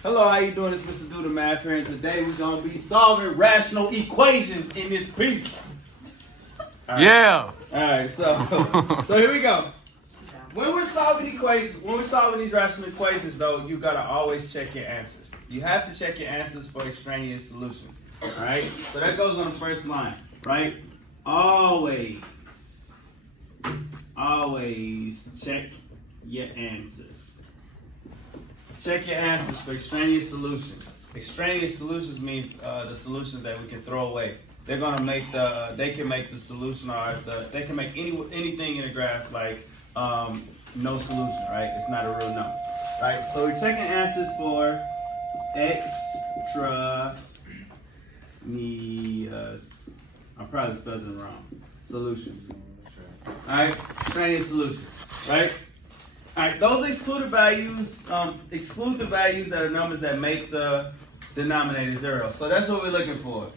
Hello, how you doing? It's Mr. Do the Math here, and today we're gonna be solving rational equations in this piece. Yeah. All right, so here we go. When we're solving these rational equations, though, you gotta always check your answers. You have to check your answers for extraneous solutions. All right, so that goes on the first line, right? Always check your answers. Check your answers for extraneous solutions. Extraneous solutions means the solutions that we can throw away. They're gonna make they can make the solution they can make anything in a graph like no solution, right? It's not a real number, right? So we're checking answers for extraneous. I probably spelled it wrong. Solutions. All right, extraneous solutions, right? All right, those excluded values exclude the values that are numbers that make the denominator zero. So that's what we're looking for.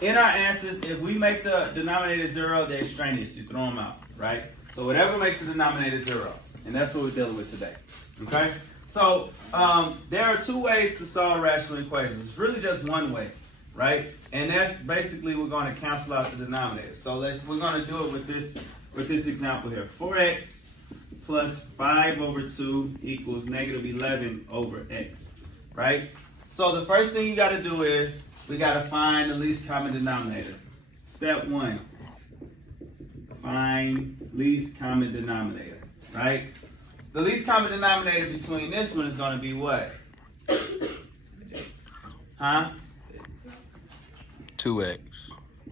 In our answers, if we make the denominator zero, they're extraneous. You throw them out, right? So whatever makes the denominator zero, and that's what we're dealing with today. Okay? So there are two ways to solve rational equations. It's really just one way, right? And that's basically we're going to cancel out the denominator. So we're going to do it with this example here. 4x plus 5 over 2 equals negative 11 over x, right? So the first thing you got to do is we got to find the least common denominator. Step 1, find least common denominator, right? The least common denominator between this one is going to be what? 2x.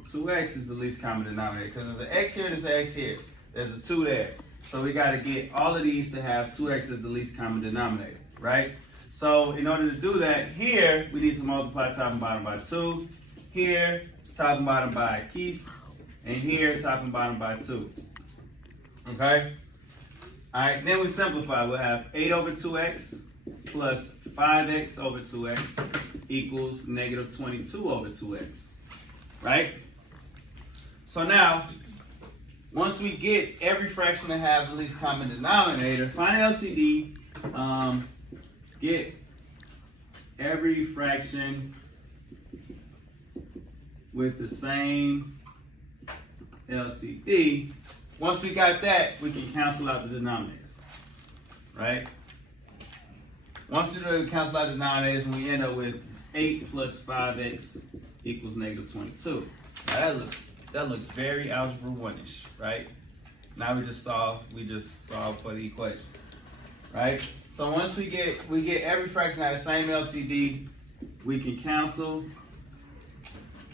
2x is the least common denominator because there's an x here, there's an x here. There's a 2 there. So we got to get all of these to have 2x as the least common denominator, right? So in order to do that, here we need to multiply top and bottom by 2. Here, top and bottom by a piece. And here, top and bottom by 2. Okay? All right, then we simplify. We'll have 8 over 2x plus 5x over 2x equals negative 22 over 2x, right? So now, once we get every fraction to have the least common denominator, find LCD, get every fraction with the same LCD. Once we got that, we can cancel out the denominators, right? Once we cancel out the denominators, and we end up with 8 plus 5x equals negative 22. Now that looks very algebra 1-ish, right? Now we just solve for the equation, right? So once we get every fraction at the same LCD, we can cancel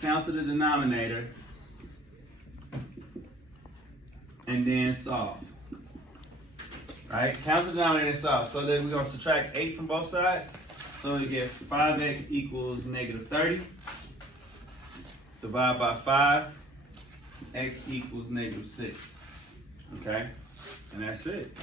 the denominator and then solve, right? Cancel the denominator and solve. So then we're going to subtract 8 from both sides. So we get 5x equals negative 30. Divide by 5. X equals negative 6. Okay? And that's it.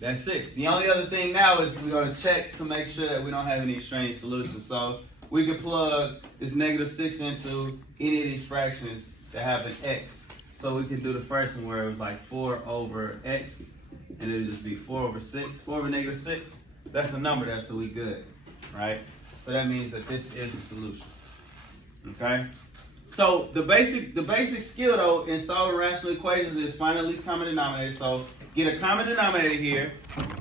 That's it. The only other thing now is we're going to check to make sure that we don't have any extraneous solutions. So we can plug this negative 6 into any of these fractions that have an x. So we can do the first one where it was like 4 over x, and it'll just be 4 over 6. 4 over negative 6. That's a number there, so we good. Right? So that means that this is the solution. Okay? So the basic skill though in solving rational equations is find the least common denominator. So get a common denominator here,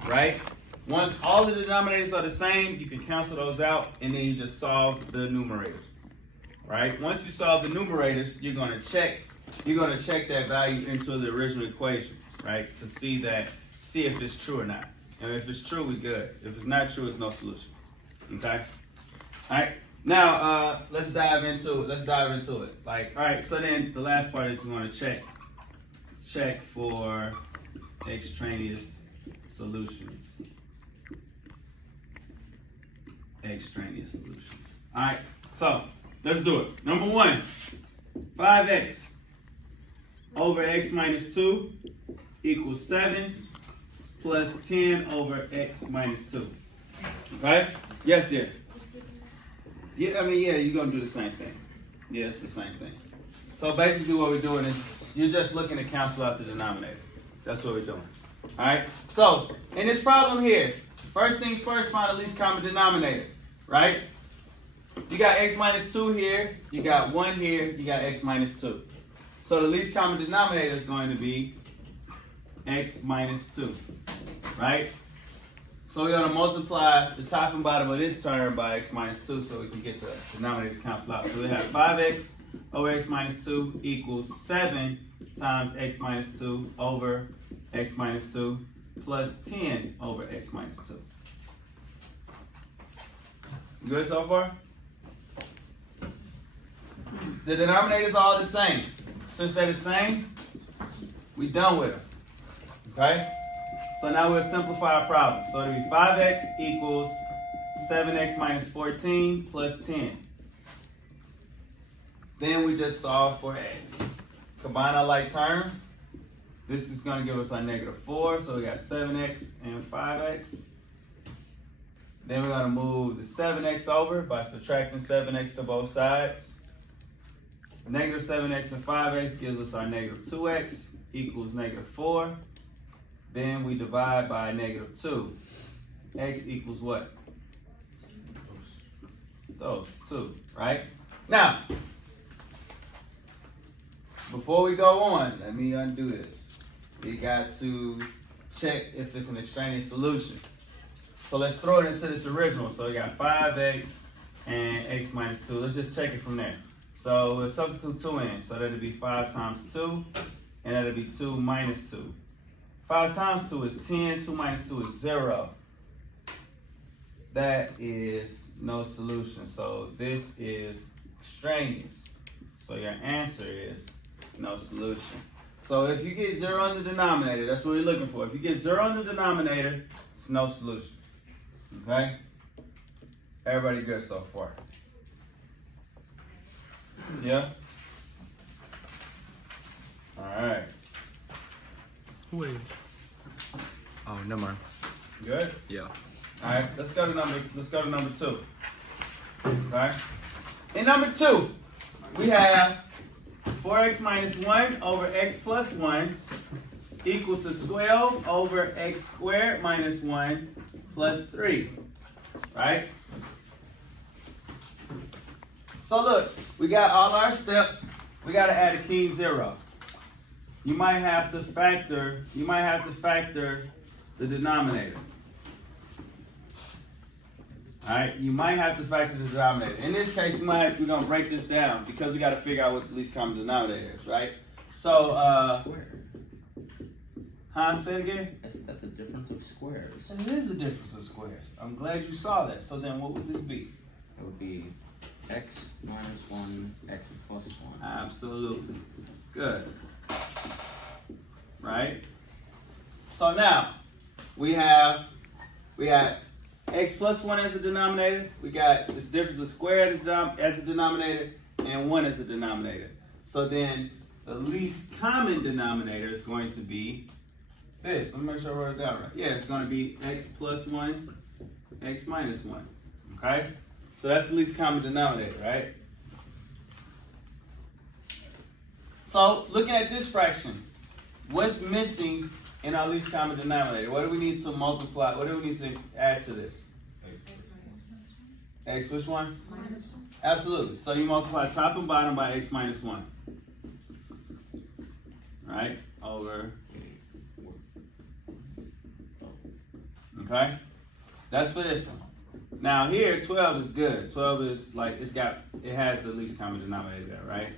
right? Once all the denominators are the same, you can cancel those out and then you just solve the numerators. Right? Once you solve the numerators, you're gonna check that value into the original equation, right? To see if it's true or not. And if it's true, we good. If it's not true, it's no solution. Okay? Alright. Now, let's dive into it. Like, all right. So then the last part is we want to check for extraneous solutions. Extraneous solutions. All right. So let's do it. Number 1, 5x over x minus 2 equals 7 plus 10 over x minus 2. Right? Yes, dear. Yeah, you're going to do the same thing. Yeah, it's the same thing. So basically what we're doing is you're just looking to cancel out the denominator. That's what we're doing. All right? So in this problem here, first things first, find the least common denominator, right? You got x minus 2 here, you got 1 here, you got x minus 2. So the least common denominator is going to be x minus 2, right? So we're going to multiply the top and bottom of this term by x minus 2 so we can get the denominators cancel out. So we have 5x over x minus 2 equals 7 times x minus 2 over x minus 2 plus 10 over x minus 2. Good so far? The denominators are all the same. Since they're the same, we're done with them. Okay? So now we'll simplify our problem. So it'll be 5x equals 7x minus 14 plus 10. Then we just solve for x. Combine our like terms. This is going to give us our negative 4. So we got 7x and 5x. Then we're going to move the 7x over by subtracting 7x to both sides. Negative 7x and 5x gives us our negative 2x equals negative 4. Then we divide by negative 2. X equals what? Those 2, right? Now, before we go on, let me undo this. We got to check if it's an extraneous solution. So let's throw it into this original. So we got 5x and x minus 2. Let's just check it from there. So we'll substitute 2 in. So that'll be 5 times 2, and that'll be 2 minus 2. 5 times 2 is 10, 2 minus 2 is 0. That is no solution. So this is extraneous. So your answer is no solution. So if you get 0 in the denominator, that's what we're looking for. If you get 0 in the denominator, it's no solution. Okay? Everybody good so far? Yeah? Alright. Wait. Oh, never mind. Good? Yeah. Alright, let's go to number 2. Okay? In number 2, we have 4x minus 1 over x plus 1 equal to 12 over x squared minus 1 plus 3. Right? So look, we got all our steps. We got to add a key 0. You might have to factor the denominator. Alright, you might have to factor the denominator. In this case, we're gonna break this down because we gotta figure out what the least common denominator is, right? So Square. say it again? That's a difference of squares. It is a difference of squares. I'm glad you saw that. So then what would this be? It would be x minus 1, x plus 1. Absolutely. Good. Right? So now we got x plus 1 as a denominator. We got this difference of squared as a denominator and 1 as a denominator. So then the least common denominator is going to be this. Let me make sure I wrote it down right. Yeah, it's going to be x plus 1, x minus 1. Okay? So that's the least common denominator, right? So looking at this fraction, what's missing in our least common denominator? What do we need to multiply? What do we need to add to this? X which one? Minus 1. Absolutely. So you multiply top and bottom by x minus 1. Right? Over. Okay? That's for this one. Now here, 12 is good. 12 is like, it has the least common denominator there, right?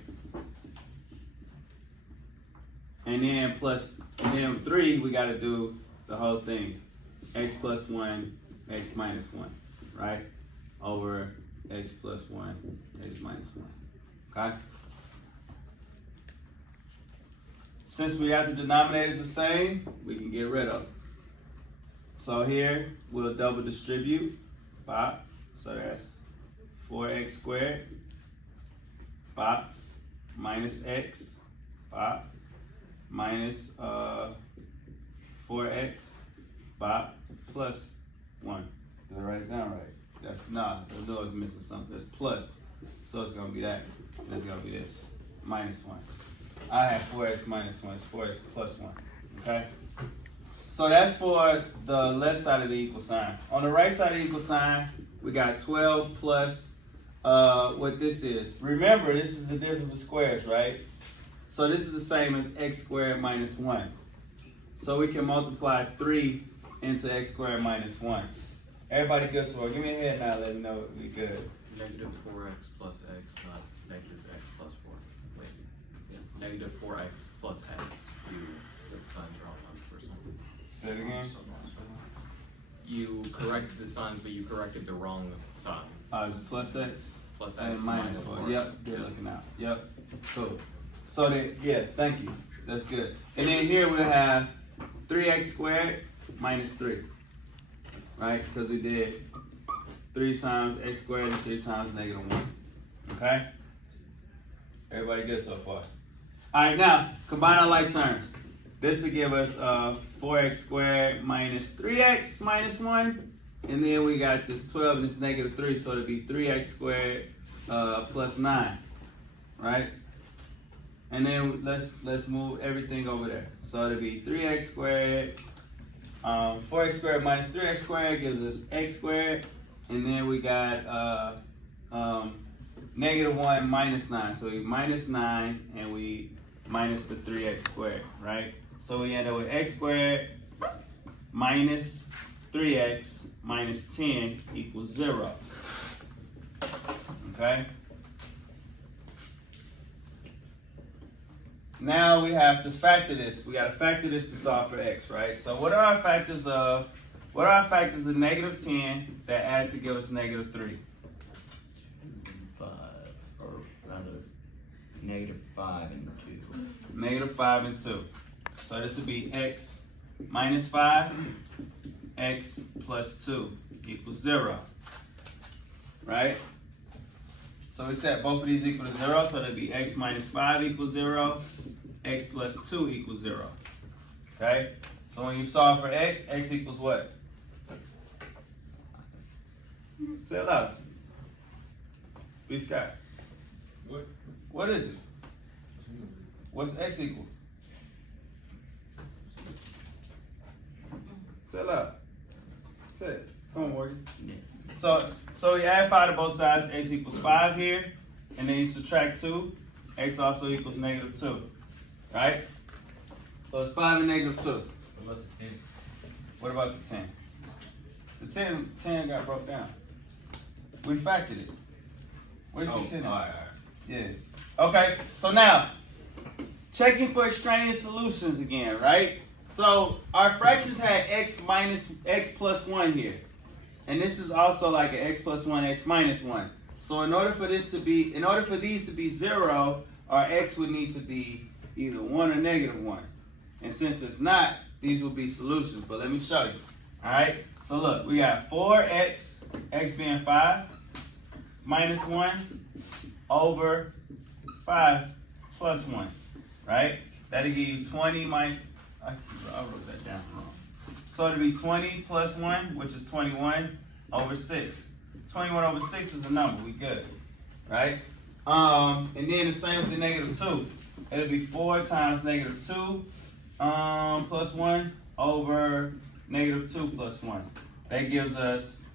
And then 3, we got to do the whole thing. X plus 1, x minus 1, right? Over x plus 1, x minus 1. Okay? Since we got the denominators the same, we can get rid of them. So here, we'll double distribute. Bop. So that's 4x squared. Bop. Minus x. Bop. Minus 4x. Bop. Plus 1. Did I write it down right? That's not. The door is missing something. That's plus. So it's going to be that. And it's going to be this. Minus 1. I have 4x minus 1. It's 4x plus 1. Okay? So that's for the left side of the equal sign. On the right side of the equal sign, we got 12 plus what this is. Remember, this is the difference of squares, right? So this is the same as x squared minus 1. So we can multiply 3 into x squared minus 1. Everybody good so far? Give me a head now, let me know we good. Negative 4x plus x, not negative x plus 4. Wait, yeah. Negative 4x plus x. You put the signs wrong on the first one. Say it again. You corrected the signs, but you corrected the wrong sign. It's plus x Plus x and minus 4. 4x. Yep, good looking out. Yep, cool. So then, yeah, thank you. That's good. And then here we'll have 3x squared minus 3. Right? Because we did 3 times x squared and 3 times negative 1. Okay? Everybody good so far? Alright, now, combine our like terms. This will give us 4x squared minus 3x minus 1. And then we got this 12 and this negative 3, so it'll be 3x squared plus 9. Right? And then let's move everything over there. So it'll be 3x squared, 4x squared minus 3x squared gives us x squared. And then we got negative 1 minus 9. So we minus 9 and we minus the 3x squared, right? So we end up with x squared minus 3x minus 10 equals 0. Okay? Now we have to factor this. We got to factor this to solve for x, right? So what are our factors of negative 10 that add to give us negative 3? 5, or rather, negative 5 and 2. Negative 5 and 2. So this would be x minus 5, x plus 2 equals 0. Right? So we set both of these equal to 0, so that'd be x minus 5 equals 0, x plus 2 equals 0. Okay? So when you solve for x, x equals what? Say it loud. B. Scott. What is it? What's x equal? Say it loud. Say it. Come on, Morgan. Yeah. So you add 5 to both sides, x equals 5 here, and then you subtract 2, x also equals negative 2, right? So it's 5 and negative 2. What about the 10? What about the 10? The 10 got broke down. We factored it. Where's the 10? Alright. Yeah. Okay, so now, checking for extraneous solutions again, right? So our fractions had x plus 1 here. And this is also like an x plus 1, x minus 1. So in order for these to be 0, our x would need to be either 1 or negative 1. And since it's not, these will be solutions. But let me show you. Alright? So look, we got 4x, x being 5, minus 1 over 5 plus 1. Right? That'll give you 20 minus, I wrote that down wrong. So it'll be 20 plus 1, which is 21 over 6. 21 over 6 is a number. We good. Right? And then the same with the negative 2. It'll be 4 times negative 2 plus 1 over negative 2 plus 1. That gives us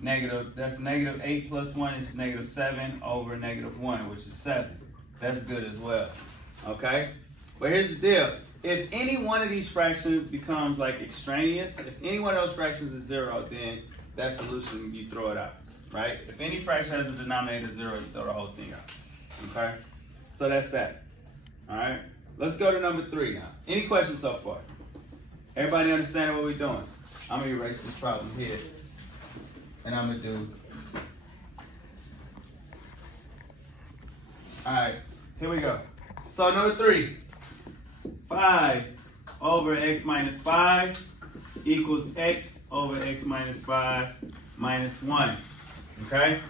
negative 8 plus 1 is negative 7 over negative 1, which is 7. That's good as well. Okay? But here's the deal. If any one of these fractions becomes like extraneous, if any one of those fractions is 0, then that solution, you throw it out, right? If any fraction has a denominator 0, you throw the whole thing out, okay? So that's that, all right? Let's go to number 3 now. Any questions so far? Everybody understand what we're doing? I'm gonna erase this problem here, and I'm gonna do, all right, here we go. So number 3. 5 over x minus 5 equals x over x minus 5 minus 1. Okay?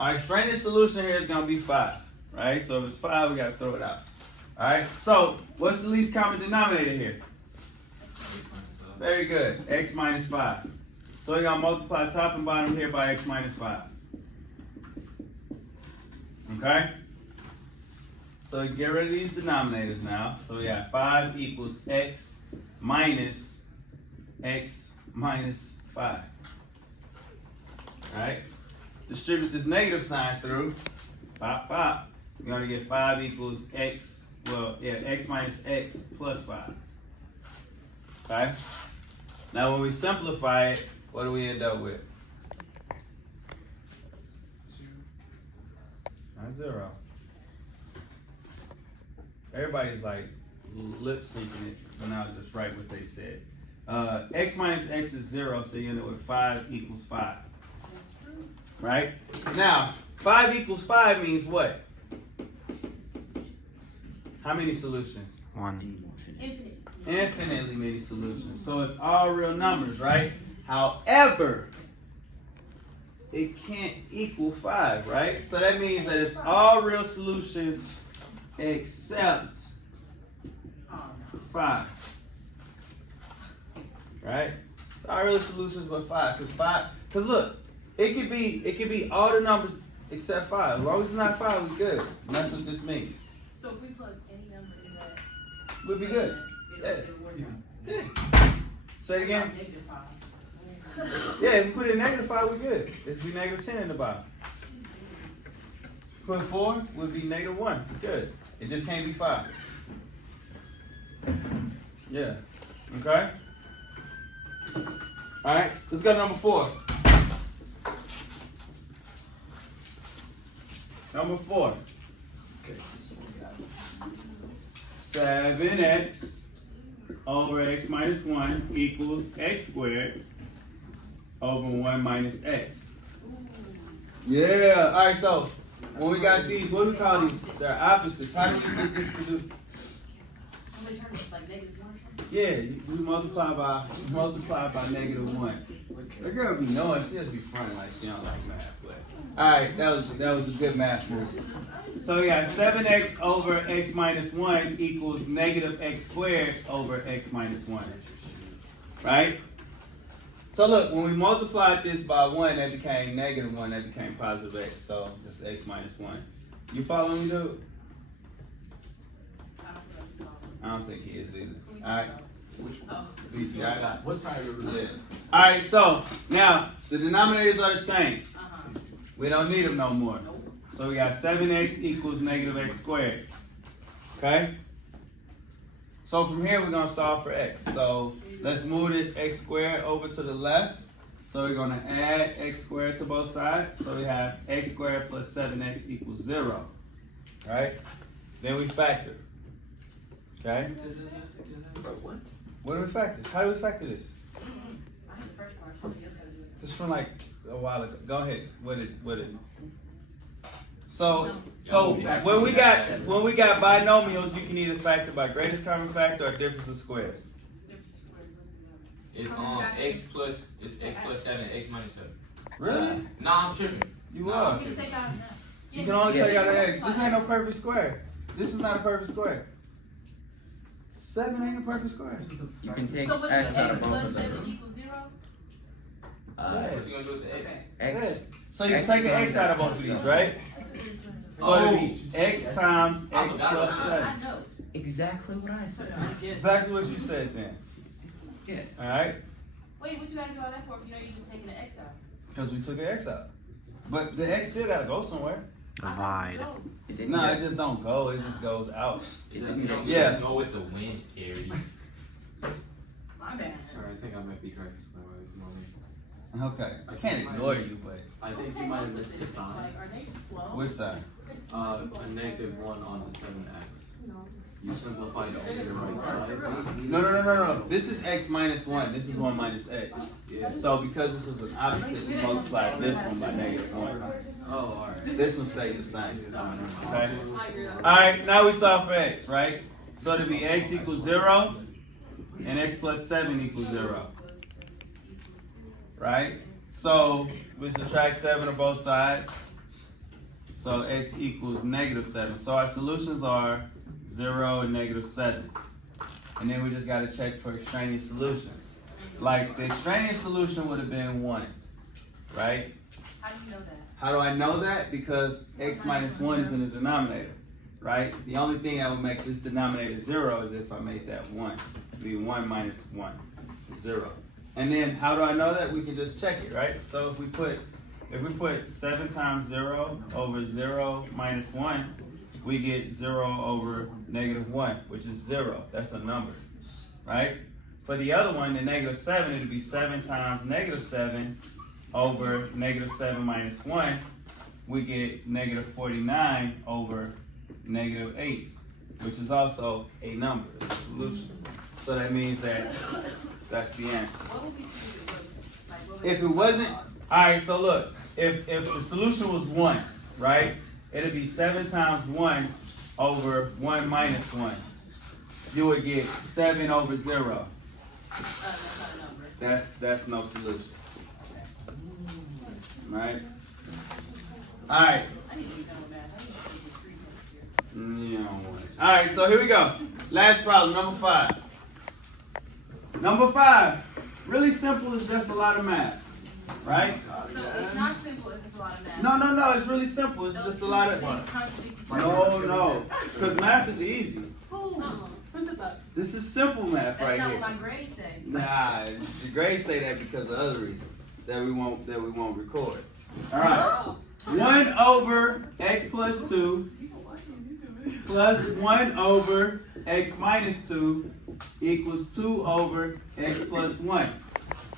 Our extraneous solution here is going to be 5. Right? So if it's 5, we got to throw it out. Alright? So, what's the least common denominator here? Very good. X minus 5. So we're going to multiply top and bottom here by x minus 5. Okay? So we get rid of these denominators now. So we have 5 equals x minus 5. Alright? Distribute this negative sign through. Pop, pop. You're going to get 5 equals x. Well, yeah, x minus x plus 5. Okay? Now when we simplify it, what do we end up with? 0. Everybody's like lip syncing it when I just write what they said. X minus x is 0, so you end up with 5 equals 5. Right? Now, 5 equals 5 means what? How many solutions? 1. Infinitely many solutions. So it's all real numbers, right? However, it can't equal 5, right? So that means that it's all real solutions except 5. Right? It's all real solutions but 5. Because look, it could be all the numbers except 5. As long as it's not 5, we're good. And that's what this means. So if we plug any number in that, We'll be good. Yeah. it'll work out. Yeah. Say it again. Negative 5. Yeah, if we put in negative 5, we're good. It's be negative 10 in the bottom. Put 4 would be negative 1. Good. It just can't be 5. Yeah. Okay? Alright, let's go to number 4. Number 4. 7x over x minus 1 equals x squared over 1 minus x. Yeah. All right. So when we got these, what do we call these? They're opposites. How do we get this to do? How many terms? Like negative 1? Yeah, we multiply by negative 1. The girl be knowing, she just be fronting like she don't like math. But all right, that was a good math move. So we got 7x over x minus 1 equals negative x squared over x minus 1. Right? So look, when we multiplied this by 1, that became negative 1, that became positive x. So this is x minus 1. You following me, dude? I don't think he is either. Alright. BC, I got What side of yeah. Alright, so now the denominators are the same. Uh-huh. We don't need them no more. Nope. So we got 7x equals negative x squared. Okay? So from here we're going to solve for x. So let's move this x squared over to the left. So we're going to add x squared to both sides. So we have x squared plus 7x equals 0. Right? Then we factor. Okay? What do we factor? How do we factor this? I had the first part. Somebody else got to do it. This from like a while ago. Go ahead. What is it? So when we got binomials, you can either factor by greatest common factor or difference of squares. It's x plus 7, x minus 7. Really? Nah, I'm tripping. You are. You can take out an X. You can only take out an x. This ain't no perfect square. This is not a perfect square. 7 ain't a perfect square. You can take So what's x the out X of both plus of 7 those. equals 0? What you gonna do with the x? X. So you can X take an minus x out of both of these, right? So it'll be x times I x forgot plus about 7. I know. Exactly what I said. Exactly what you said then. Yeah. Alright? Wait, what you got to do all that for if you know you're just taking the X out? Because we took an x out. But the x still gotta go somewhere. Divide. It didn't No, get- it just don't go, it just goes out. It didn't get- Yeah. Go with the wind, Carrie. My bad. Sorry, I think I might be trying to explain what it's moment. Okay. I can't ignore you, but I think you might have missed the sign. Like, are they slow? which side? A negative 1 on the 7x. You simplified only the right side. No. This is x minus 1. This is 1 minus x. Yeah. So because this was an opposite, we multiplied this one by negative 1. Oh, alright. This one stayed the same. Okay? Okay. Alright, now we solve for x, right? So it'll be x equals 0 and x plus 7 equals 0. Right? So we subtract 7 on both sides. So x equals negative 7. So our solutions are 0 and negative 7. And then we just got to check for extraneous solutions. Like the extraneous solution would have been 1. Right? How do you know that? How do I know that? Because x minus 1 is in the denominator. right? The only thing that would make this denominator 0 is if I make that 1. It'd be 1 minus 1, 0. And then how do I know that? We can just check it, right? So if we put 7 times 0 over 0 minus 1, we get 0 over negative 1, which is 0. That's a number, right? For the other one, the negative 7, it'll be 7 times negative 7 over negative 7 minus 1. We get negative 49 over negative 8, which is also a number. It's a solution. So that means that that's the answer. What would be the like, what would If it wasn't, all right, so look, if the solution was 1, right, it'd be 7 times 1 over 1 minus 1. You would get 7 over 0. that's not a number. That's no solution. Right? All right. I need to be done with math. I need to take 3 points here. You don't want it. All right, so here we go. Last problem, number 5. Number 5, really simple, it's just a lot of math, right? So it's not simple if it's a lot of math. No, it's really simple. It's just a lot of. Things contradict each other. No, because math is easy. Who's it that? This is simple math That's right not here. what my grades say. Nah, the grades say that because of other reasons that we won't record. All right, 1 over x plus 2 plus 1 over x minus 2 equals 2 over x plus 1.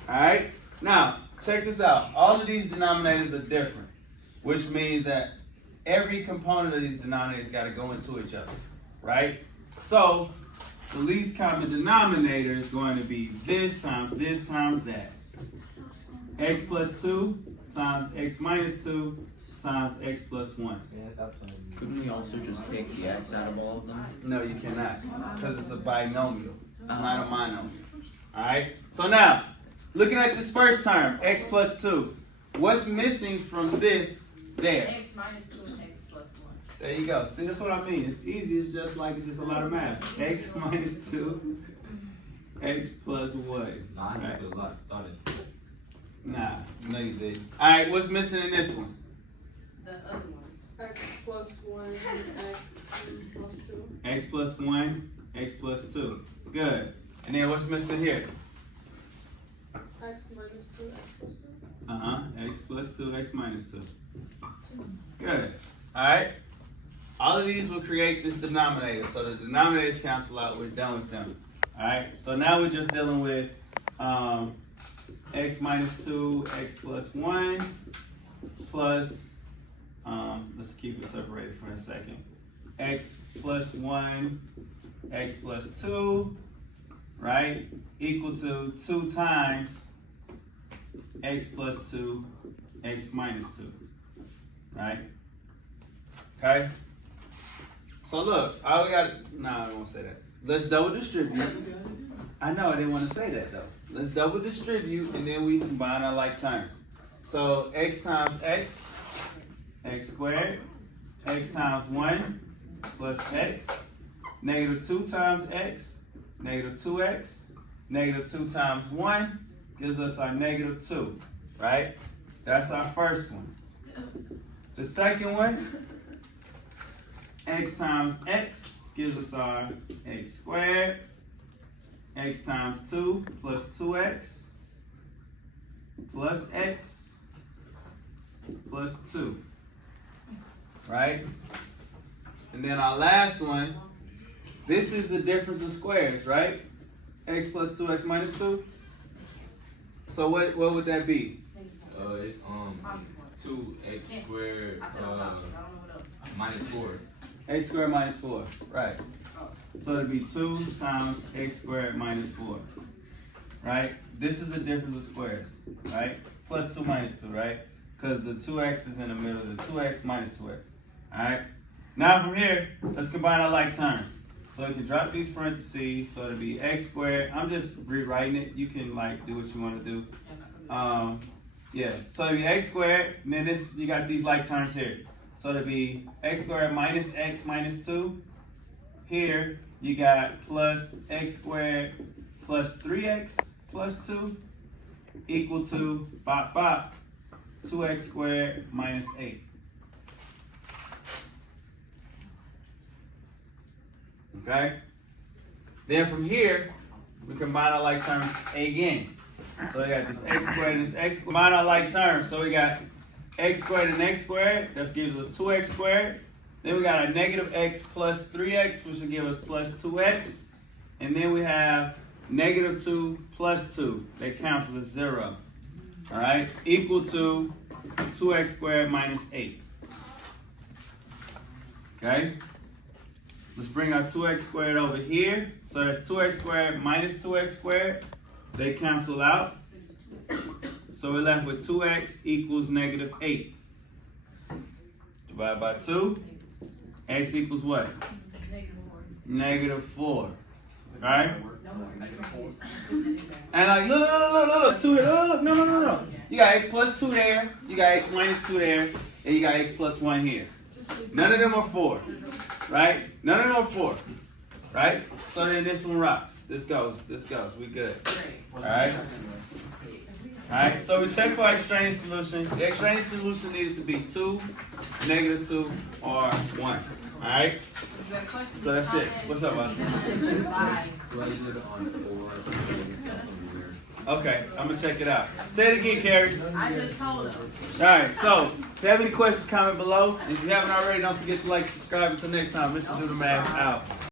All right, now check this out. All of these denominators are different, which means that every component of these denominators got to go into each other, right? So the least common denominator is going to be this times that. X plus 2 times x minus 2 times x plus 1. Couldn't we also just take the x out of all of them? No, you cannot, because it's a binomial. It's not a monomial. All right? So now, looking at this first term, x plus 2. What's missing from this there? X minus 2 and x plus 1. There you go. See, that's what I mean. It's easy. It's just a lot of math. X minus 2, x plus what? Nah, I knew it was a lot. Thought it. Nah, no you didn't. All right, what's missing in this one? The other ones. X plus 1 and x plus 2. X plus 1, x plus 2. Good. And then what's missing here? X minus 2, x plus 2. X plus 2, x minus 2. Good. Alright. All of these will create this denominator. So the denominators cancel out. We're done with them. Alright. So now we're just dealing with x minus 2, x plus 1 plus, let's keep it separated for a second. X plus 1, x plus 2, right? Equal to 2 times x plus 2, x minus 2, right? Okay? So look, all we got, I won't say that. Let's double distribute. I know, I didn't want to say that though. Let's double distribute and then we combine our like terms. So x times x squared, x times 1 plus x, negative 2 times x, negative 2x, negative 2 times 1 gives us our negative 2, right? That's our first one. The second one, x times x gives us our x squared, x times 2 plus 2x plus x plus 2, right? And then our last one, this is the difference of squares, right? X plus 2, x minus 2. So what would that be? It's 2x squared I said on top, I don't know what else. minus 4. X squared minus 4, right? So it'd be 2 times x squared minus 4, right? This is the difference of squares, right? Plus 2 minus 2, right? Because the 2x is in the middle of the 2x minus 2x, all right? Now from here, let's combine our like terms. So we can drop these parentheses, so it'll be x squared. I'm just rewriting it. You can like do what you want to do. Yeah, so it'll be x squared, and then this, you got these like terms here. So it'll be x squared minus x minus 2. Here, you got plus x squared plus 3x plus 2 equal to, 2x squared minus 8. Okay? Then from here, we combine our like terms again. So we got this x squared and this x squared. Combine our like terms. So we got x squared and x squared. That gives us 2x squared. Then we got a negative x plus 3x, which will give us plus 2x. And then we have negative 2 plus 2. That cancels as 0. All right? Equal to 2x squared minus 8. Okay? Let's bring our 2x squared over here. So that's 2x squared minus 2x squared. They cancel out. So we're left with 2x equals negative 8. Divide by 2. X equals what? Negative 4. Right? And like, look, it's 2 here. Look, no. You got x plus 2 there. You got x minus 2 there. And you got x plus 1 here. None of them are 4. Right? None of them are 4. Right? So then this one rocks. This goes. We good. Alright? Alright, so we check for our extraneous solution. The extraneous solution needed to be 2, negative 2, or 1. Alright? So that's it. What's up, bud? Do I did it on 4? Something weird. Okay, I'm gonna check it out. Say it again, Carrie. I just told him. Alright, so if you have any questions, comment below. If you haven't already, don't forget to like, subscribe. Until next time, Mr. Do the Math out.